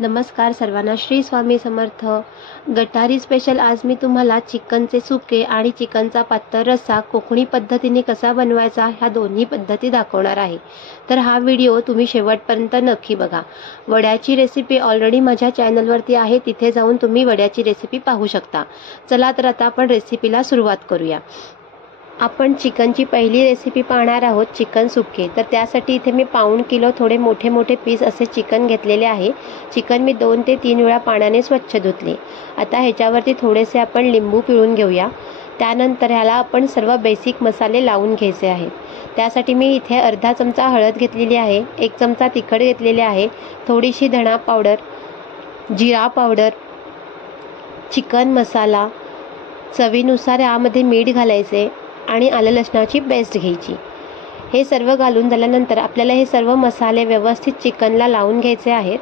नमस्कार सर्वांना, श्री स्वामी समर्थ. गटारी स्पेशल आज मी तुम्हाला चिकनचे सुके आणि चिकनचा पातळ रस्सा कोकणी पद्धतीने कसा बनवायचा ह्या दोन्ही पद्धती दाखवणार आहे. तर हा व्हिडिओ तुम्ही शेवटपर्यंत नक्की बघा. वड्याची रेसिपी ऑलरेडी माझ्या चॅनलवरती आहे, तिथे जाऊन तुम्ही वड्याची रेसिपी पाहू शकता. चला तर आता आपण रेसिपीला सुरुवात करूया. आपण चिकनची पहिली रेसिपी पाहणार आहोत, चिकन सुके. तर त्यासाठी इथे मी पाऊण किलो थोडे मोठे मोठे पीस असे चिकन घेतलेले आहे. चिकन मी 2 ते 3 वेळा पाण्याने स्वच्छ धुतले. आता ह्याच्यावरती थोडेसे आपण लिंबू पिळून घेऊया. त्यानंतर ह्याला आपण सर्व बेसिक मसाले लावून घ्यायचे आहेत. त्यासाठी मी इथे अर्धा चमचा हळद घेतलेली आहे, 1 चमचा तिखट घेतलेले आहे, थोडीशी धणा पावडर, जिरा पावडर, चिकन मसाला, चवीनुसार यामध्ये मीठ घालायचे आणि आलं लसणाची पेस्ट घ्यायची. हे सर्व घालून झाल्यानंतर आपल्याला हे सर्व मसाले व्यवस्थित चिकनला लावून घ्यायचे आहेत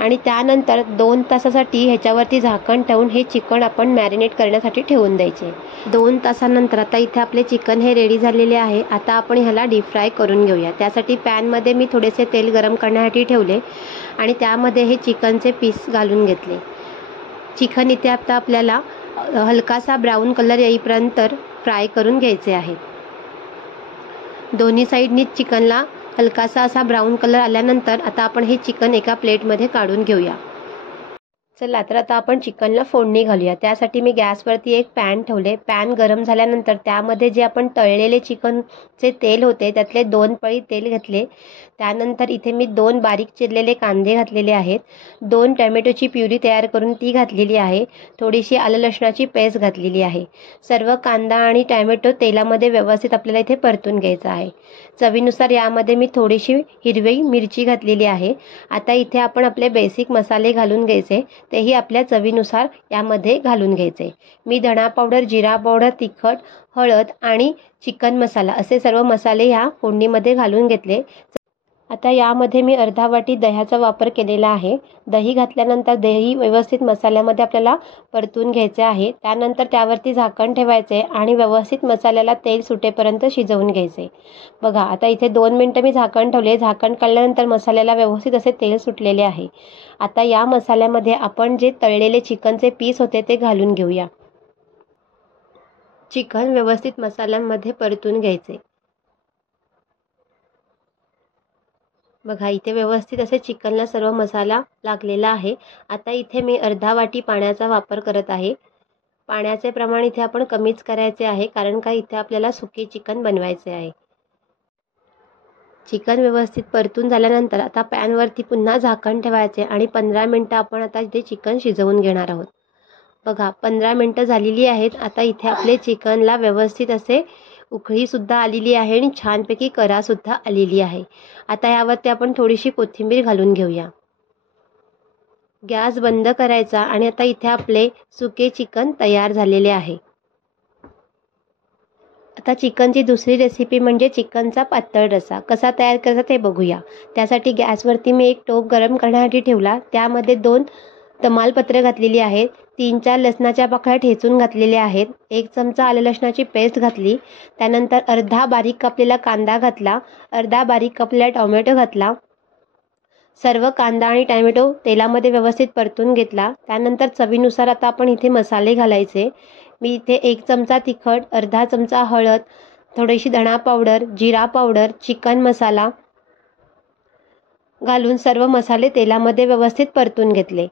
आणि त्यानंतर 2 तासासाठी ह्याच्यावरती झाकण ठेवून हे चिकन आपण मॅरिनेट करण्यासाठी ठेवून द्यायचे. 2 तासानंतर आता इथे आपले चिकन हे रेडी झालेले आहे. आता आपण ह्याला डीप फ्राय करून घेऊया. त्यासाठी पॅनमध्ये मी थोडेसे तेल गरम करण्यासाठी ठेवले आणि त्यामध्ये हे चिकनचे पीस घालून घेतले. चिकन इथे आता आपल्याला हलकासा ब्राऊन कलर येईपर्यंत फ्राय करून घ्यायचे आहे. दोन्ही साईडनी चिकनला हलकासा असा ब्राऊन कलर आल्यानंतर आता आपण हे चिकन एका प्लेटमध्ये काढून घेऊया. चला तर आता आपण चिकनला फोडणी घालूया. त्यासाठी मी गॅसवरती एक पॅन ठेवले. पॅन गरम झाल्यानंतर त्यामध्ये जे आपण तळलेले चिकनचे तेल होते त्यातले 2 पळी तेल घेतले. त्यानंतर इथे मी 2 बारीक चिरलेले कांदे घातलेले आहेत, 2 टोमॅटोची प्युरी तयार करून ती घातलेली आहे, थोडीशी आलं लसणाची पेस्ट घातलेली आहे. सर्व कांदा आणि टोमॅटो तेलामध्ये व्यवस्थित आपल्याला इथे परतून घ्यायचं आहे. चवीनुसार यामध्ये मी थोडीशी हिरवी मिरची घातलेली आहे. आता इथे आपण आपले बेसिक मसाले घालून घ्यायचे, तेही आपल्या चवीनुसार यामध्ये घालून घ्यायचे. मी धणा पावडर, जिरा पावडर, तिखट, हळद आणि चिकन मसाला असे सर्व मसाले ह्या फोडणीमध्ये घालून घेतले. आता यामध्ये मी अर्धा वाटी दह्याचा वापर केलेला आहे. दही घातल्यानंतर दही व्यवस्थित मसाल्यामध्ये आपल्याला परतून घ्यायचे आहे. त्यानंतर त्यावरती झाकण ठेवायचे आणि व्यवस्थित मसाल्याला तेल सुटेपर्यंत शिजवून घ्यायचे. बघा आता इथे 2 मिनटं मी झाकण ठेवले. झाकण काढल्यानंतर मसाल्याला व्यवस्थित असे तेल सुटलेले आहे. आता या मसाल्यामध्ये आपण जे तळलेले चिकनचे पीस होते ते घालून घेऊया. चिकन व्यवस्थित मसाल्यांमध्ये परतून घ्यायचे. बघा इथे व्यवस्थित असे चिकनला सर्व मसाला लागलेला आहे. आता इथे मी अर्धा वाटी पाण्याचा वापर करत आहे. पाण्याचे प्रमाण इथे आपण कमीच करायचे आहे, कारण का इथे आपल्याला सुके चिकन बनवायचे आहे. चिकन व्यवस्थित परतून झाल्यानंतर आता पॅनवरती पुन्हा झाकण ठेवायचे आणि 15 मिनटं आपण आता इथे चिकन शिजवून घेणार आहोत. बघा 15 मिनटं झालेली आहेत. आता इथे आपले चिकनला व्यवस्थित असे उकळीसुद्धा आलेली आहे आणि छानपैकी करासुद्धा आलेली आहे. आता यावरती आपण थोडीशी कोथिंबीर घालून घेऊया. गॅस बंद करायचा आणि आता इथे आपले सुके चिकन तयार झालेले आहे. आता चिकनची दुसरी रेसिपी म्हणजे चिकनचा पातळ रस्सा कसा तयार करायचा ते बघूया. त्यासाठी गॅसवरती मी एक टोप गरम करण्यासाठी ठेवला. त्यामध्ये 2 तमालपत्र घातलेली आहेत, 3-4 लसणाच्या पाकळ्या ठेचून घातलेल्या आहेत, 1 चमचा आलं लसणाची पेस्ट घातली. त्यानंतर अर्धा बारीक कापलेला कांदा घातला, अर्धा बारीक कापलेला टोमॅटो घातला. सर्व कांदा आणि टोमॅटो तेलामध्ये व्यवस्थित परतून घेतला. त्यानंतर चवीनुसार आता आपण इथे मसाले घालायचे. मी इथे 1 चमचा तिखट, अर्धा चमचा हळद, थोडीशी धणा पावडर, जिरा पावडर, चिकन मसाला घालून सर्व मसाले तेलामध्ये व्यवस्थित परतून घेतले.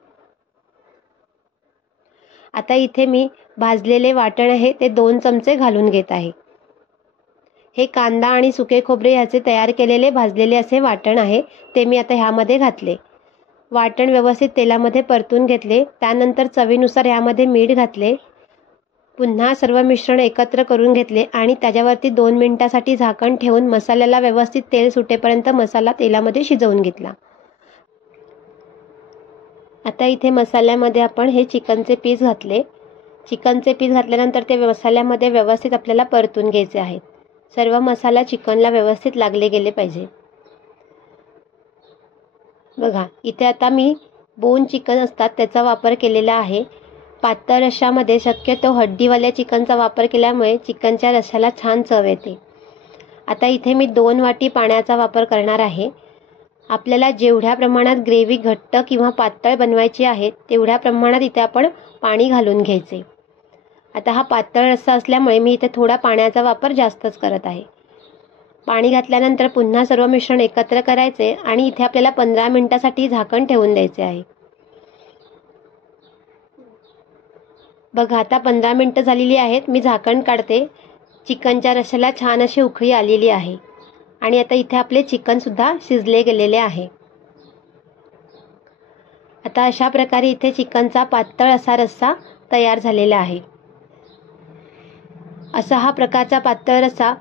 आता इथे मी भाजलेले वाटण आहे ते 2 चमचे घालून घेत आहे. हे कांदा आणि सुके खोबरे ह्याचे तयार केलेले भाजलेले असे वाटण आहे, ते मी आता ह्यामध्ये घातले. वाटण व्यवस्थित तेलामध्ये परतून घेतले. त्यानंतर चवीनुसार ह्यामध्ये मीठ घातले. पुन्हा सर्व मिश्रण एकत्र करून घेतले आणि त्याच्यावरती 2 मिनिटासाठी झाकण ठेवून मसाल्याला व्यवस्थित तेल सुटेपर्यंत मसाला तेलामध्ये शिजवून घेतला. आता इथे मसाल्यामध्ये आपण हे चिकनचे पीस घातले. चिकनचे पीस घातल्यानंतर ते मसाल्यामध्ये व्यवस्थित आपल्याला परतून घ्यायचे आहेत. सर्व मसाला चिकनला व्यवस्थित लागले गेले पाहिजे. बघा इथे आता मी बोन चिकन असतात त्याचा वापर केलेला आहे. पातळ रश्श्यामध्ये शक्यतो हड्डीवाल्या चिकनचा वापर केल्यामुळे चिकनच्या रश्श्याला छान चव येते. आता इथे मी 2 वाटी पाण्याचा वापर करणार आहे. आपल्याला जेवढ्या प्रमाणात ग्रेव्ही घट्ट किंवा पातळ बनवायची आहे तेवढ्या प्रमाणात इथे आपण पाणी घालून घ्यायचे. आता हा पातळ रस्सा असल्यामुळे मी इथे थोडा पाण्याचा वापर जास्तच करत आहे. पाणी घातल्यानंतर पुन्हा सर्व मिश्रण एकत्र करायचे आणि इथे आपल्याला 15 मिनिटासाठी झाकण ठेवून द्यायचे आहे. बघा आता 15 मिनिटं झालेली आहेत. मी झाकण काढते. चिकनच्या रश्श्याला छान अशी उकळी आलेली आहे आणि आता इथे आपले चिकनसुद्धा शिजले गेलेले आहे. आता अशा प्रकारे इथे चिकनचा पातळ असा रस्सा तयार झालेला आहे. असा हा प्रकारचा पातळ रस्सा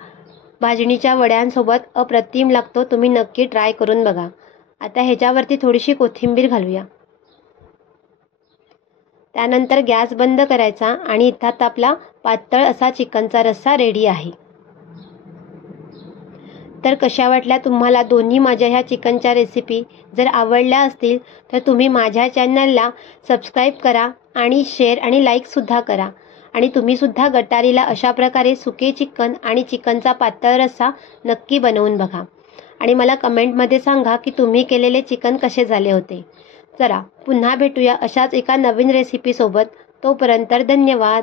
भाजणीच्या वड्यांसोबत अप्रतिम लागतो. तुम्ही नक्की ट्राय करून बघा. आता ह्याच्यावरती थोडीशी कोथिंबीर घालूया. त्यानंतर गॅस बंद करायचा आणि इथं आता आपला पातळ असा चिकनचा रस्सा रेडी आहे. तर कशा वाटल्या तुम्हाला दोन्ही माझ्या ह्या चिकनच्या रेसिपी? जर आवडल्या असतील तर तुम्ही माझ्या चॅनलला सबस्क्राईब करा आणि शेअर आणि लाईकसुद्धा करा. आणि तुम्हीसुद्धा गटारीला अशा प्रकारे सुके चिकन आणि चिकनचा पातळ रस्सा नक्की बनवून बघा आणि मला कमेंटमध्ये सांगा की तुम्ही केलेले चिकन कसे झाले होते. चला पुन्हा भेटूया अशाच एका नवीन रेसिपीसोबत. तोपर्यंत धन्यवाद.